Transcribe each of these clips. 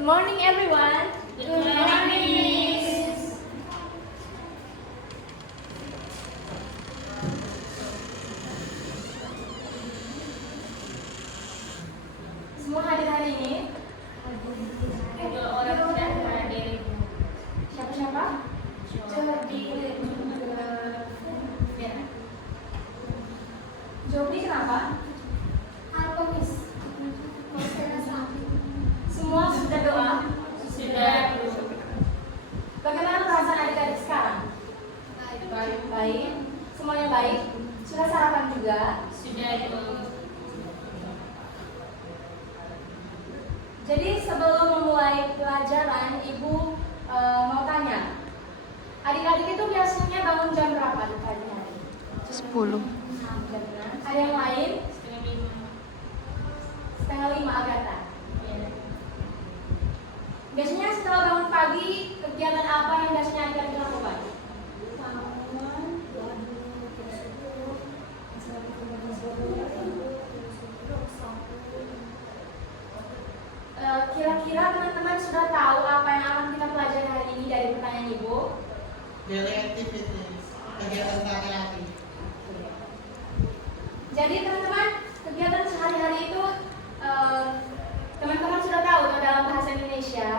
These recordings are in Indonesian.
Good morning everyone. Good morning. Semua hadir hari ini. Dua orang sudah hadir. Siapa-siapa? Jordi dan Jordi kenapa? Alkomis. Semua sudah doa. Sudah. Bagaimana perasaan adik-adik sekarang? Baik. Semuanya baik. Sudah sarapan juga. Sudah. Jadi sebelum memulai pelajaran, Ibu mau tanya, adik-adik itu biasanya bangun jam berapa di pagi hari? 10. Ada yang lain? Setengah lima. Setengah 5 Agatha. Ya. Biasanya setelah bangun pagi, kegiatan apa yang biasanya adik-adik lakukan? Kira-kira teman-teman sudah tahu apa yang akan kita pelajari hari ini dari pertanyaan Ibu? Daily activities, kegiatan sehari-hari. Jadi teman-teman, kegiatan sehari-hari itu teman-teman sudah tahu tuh dalam bahasa Indonesia.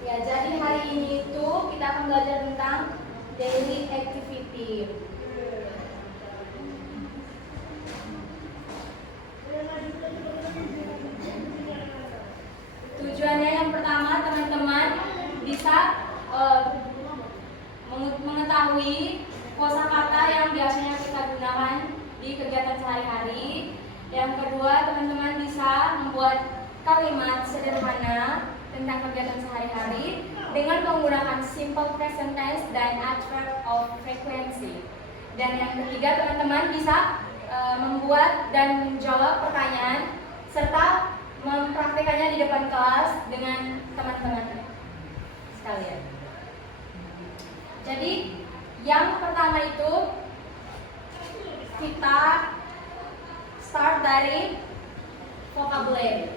Ya, jadi hari ini itu kita akan belajar tentang daily activity. Tujuannya yang pertama, teman-teman bisa mengetahui kosakata yang biasanya kita gunakan di kegiatan sehari-hari. Yang kedua, teman-teman bisa membuat kalimat sederhana tentang kegiatan sehari-hari dengan menggunakan simple present tense dan adverb of frequency. Dan yang ketiga, teman-teman bisa membuat dan menjawab pertanyaan serta mempraktekannya di depan kelas dengan teman-teman sekalian. Jadi yang pertama itu kita start dari vocabulary.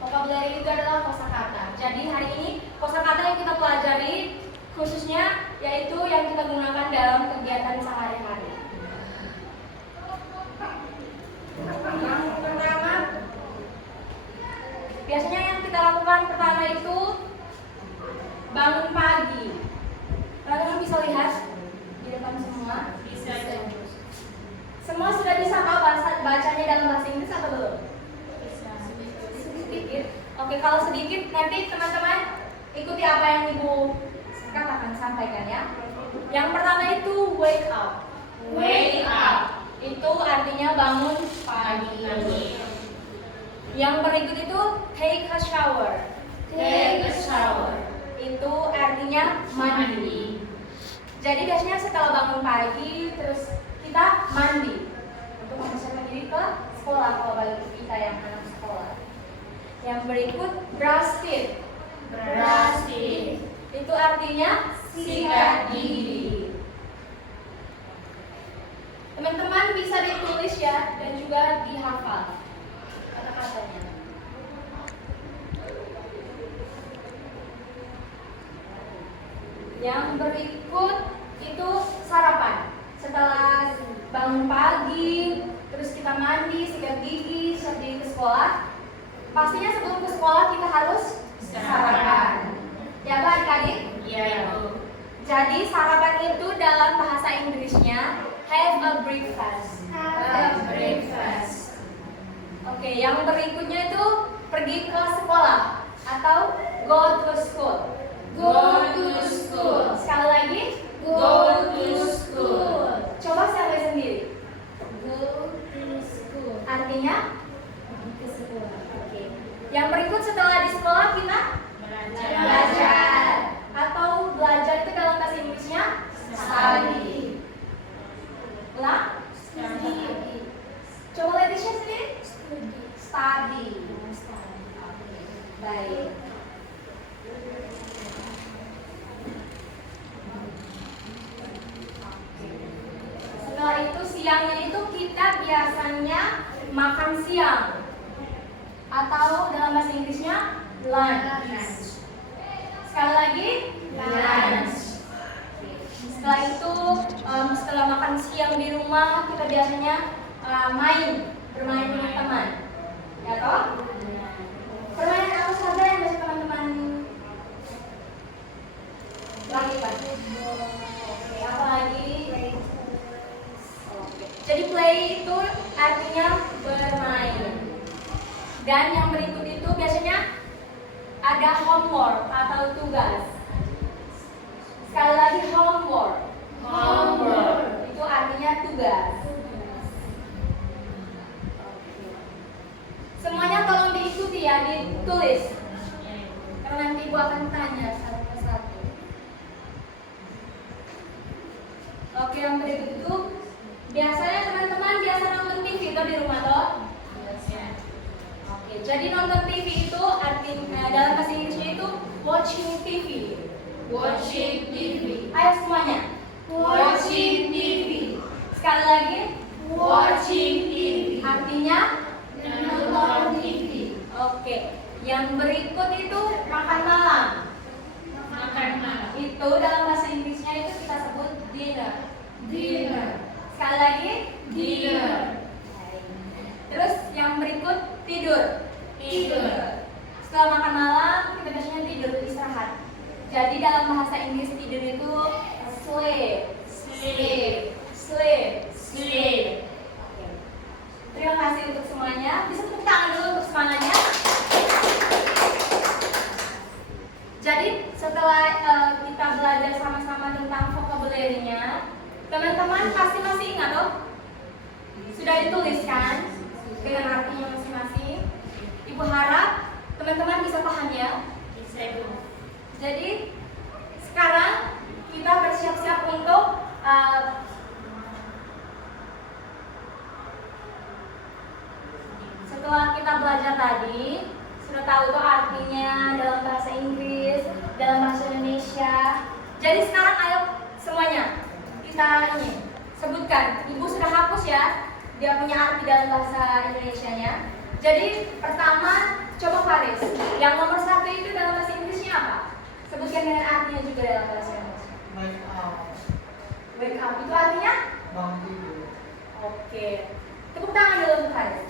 Vocabulary itu adalah kosakata. Jadi hari ini kosakata yang kita pelajari khususnya yaitu yang kita gunakan dalam kegiatan sehari-hari. Yang pertama, biasanya yang kita lakukan pertama itu bangun pagi. Teman-teman bisa lihat di depan semua. Bisa. Semua sudah bisa tahu bacanya dalam bahasa Inggris atau belum? Sedikit. Oke, kalau sedikit nanti teman-teman ikuti apa yang Ibu katakan, sampaikan ya. Yang pertama itu wake up. Wake up. Itu artinya bangun pagi. Yang berikut itu take a shower. Take a shower. Itu artinya mandi. Jadi biasanya setelah bangun pagi terus kita mandi untuk mempersiapkan diri ke sekolah kalau bagi kita yang anak sekolah. Yang berikut brush teeth. Brush teeth. Itu artinya sikat gigi. Teman-teman bisa ditulis ya dan juga dihafal kata-katanya. Yang berikut itu sarapan. Setelah bangun pagi, terus kita mandi, sikat gigi, siap diri ke sekolah. Pastinya sebelum ke sekolah kita harus sarapan. Ya, Pak adik-adik? Ya, Bu. Jadi sarapan itu dalam bahasa Inggrisnya have a breakfast. Have breakfast. Oke, yang berikutnya itu pergi ke sekolah atau go to school. Go to school. Sekali lagi, Go to school. coba sampai sendiri. Go to school. Artinya Ke sekolah. oke. Yang berikut setelah di sekolah kita belajar. Atau belajar itu dalam bahasa Inggrisnya study. Ulang? Study. Coba Leticia sendiri. Study. Oke, baik. Setelah itu siangnya itu kita biasanya makan siang. Atau dalam bahasa Inggrisnya lunch. Sekali lagi lunch. Setelah itu setelah makan siang di rumah kita biasanya bermain dengan teman. Ya toh? Permainan apa saja yang biasa teman-teman lakukan? Oke, apa lagi? Oke. Jadi play itu artinya bermain. Dan yang berikut itu biasanya ada homework atau tugas. Sekali lagi homework. Itu artinya tugas. Semuanya tolong diikuti ya, ditulis. Karena nanti Ibu akan tanya satu persatu. Oke, yang berikut itu biasanya teman-teman biasa nonton TV toh di rumah toh? Oke, jadi nonton TV itu artinya dalam bahasa Inggrisnya itu watching TV. Watching TV. Ayo semuanya. Watching TV. Sekali lagi. Watching TV. Artinya Nonton TV. oke. Yang berikut itu makan malam. Makan malam. Itu dalam bahasa Inggrisnya itu kita sebut dinner. Dinner. Sekali lagi. Dinner. Terus yang berikut tidur. Tidur. Setelah makan malam kita biasanya tidur istirahat. Jadi dalam bahasa Inggris tidur itu sleep. Sleep. Sleep. Sleep. Oke. Terima kasih untuk semuanya. Bisa tepuk tangan dulu untuk semangatnya. Jadi setelah kita belajar sama-sama tentang vocabulary-nya, teman-teman pasti masih ingat loh? Sudah dituliskan dengan artinya masing-masing. Ibu harap teman-teman bisa paham ya. Bisa Bu. Jadi sekarang kita bersiap-siap untuk setelah kita belajar tadi, sudah tahu tuh artinya dalam bahasa Inggris, dalam bahasa Indonesia. Jadi sekarang ayo semuanya kita sebutkan. Ibu sudah hapus ya, dia punya arti dalam bahasa Indonesianya. Jadi pertama coba Faris, yang nomor 1 itu dalam bahasa Inggrisnya apa? Sebutkan dengan artinya juga dalam bahasa Indonesia. Wake up. Wake up itu artinya? Bangun tidur. Oke. Tepuk tangan dulu untuk Faris.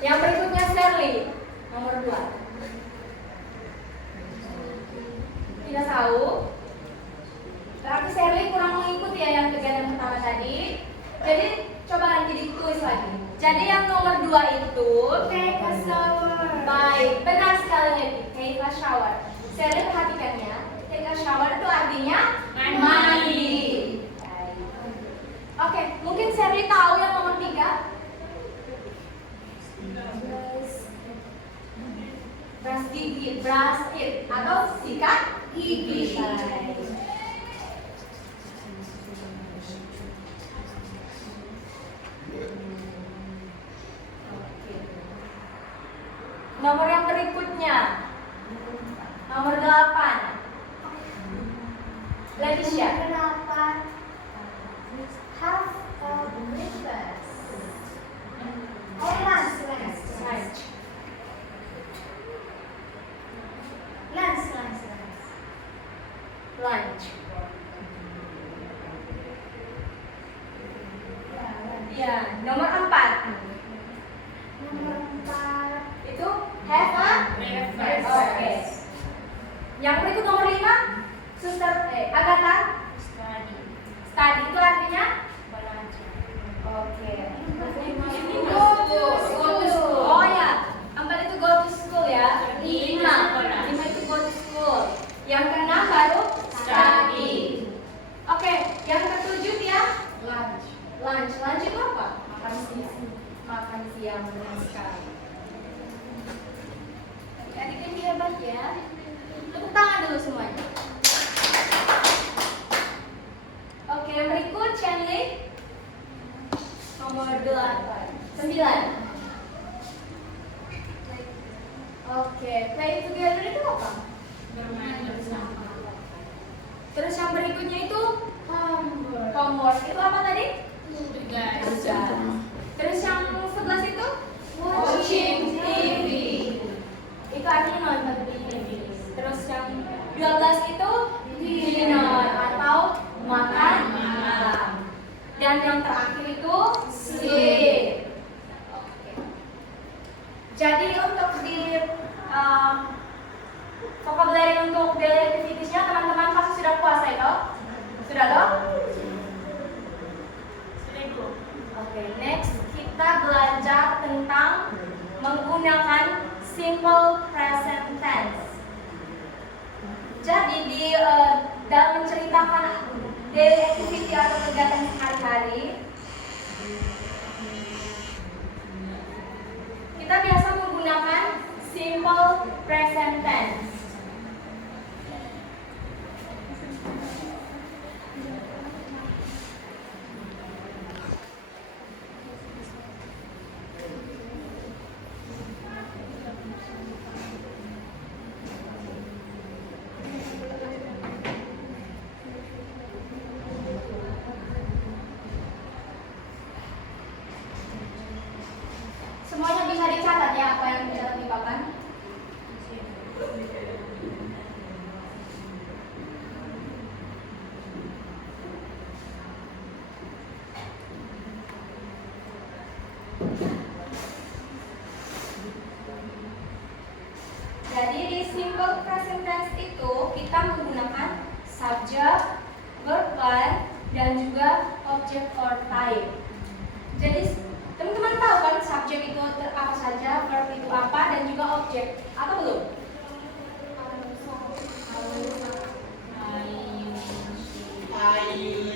Yang berikutnya Shirley, nomor 2. Tidak tahu. Berarti Shirley kurang mengikuti ya yang kegiatan pertama tadi. Jadi coba nanti ditulis lagi. Jadi yang nomor 2 itu Take a shower. baik, benar sekali Happy. Take a shower. Shirley perhatikan ya. Take a shower itu artinya mandi. Baik. Oke, mungkin Shirley tahu yang nomor 3. Brush gigi, brush teeth atau sikat gigi. Baik. Oke. Nomor yang berikutnya, nomor 8. Leticia. Kenapa? Have a breakfast. Lunch. Lunch. Ya, nomor 4. Nomor 4. Itu have a Breakfast. Oke. Yang berikut nomor 5, Suster Agatha. Study itu artinya belajar. Oke. Go to school. Oh ya, 4 itu go to school ya. 5 itu go to school. Yang ke-6 baru study. Oke, yang ke-7 ya lunch. Lunch itu apa? Makan siang. Makan siang, benar sekali. Adik ini hebat ya. Tepuk tangan dulu semuanya. Oke, yang berikut Chandler. Nomor 9. Oke, play together itu apa? Bermain bersama. Terus yang berikutnya itu Homework. homework. Itu apa tadi? Tugas. Terus yang 11 itu watching TV. Itu artinya nonton TV. Terus yang 12 itu dinner atau makan malam. Dan yang terakhir itu sleep. Jadi untuk di vocabulary untuk daily activities-nya teman-teman pasti sudah kuasai toh? Sudah toh? Oke, next kita belajar tentang menggunakan simple present tense. Jadi di dalam menceritakan daily activity atau kegiatan sehari-hari, kita biasa menggunakan simple present tense. Semuanya bisa dicatat ya apa yang dicatat di papan. Jadi di simple present tense itu kita menggunakan subject, verb plan, dan juga object or type. Jadi teman-teman tahu kan subjek itu apa saja, verb itu apa, dan juga objek. Atau belum? I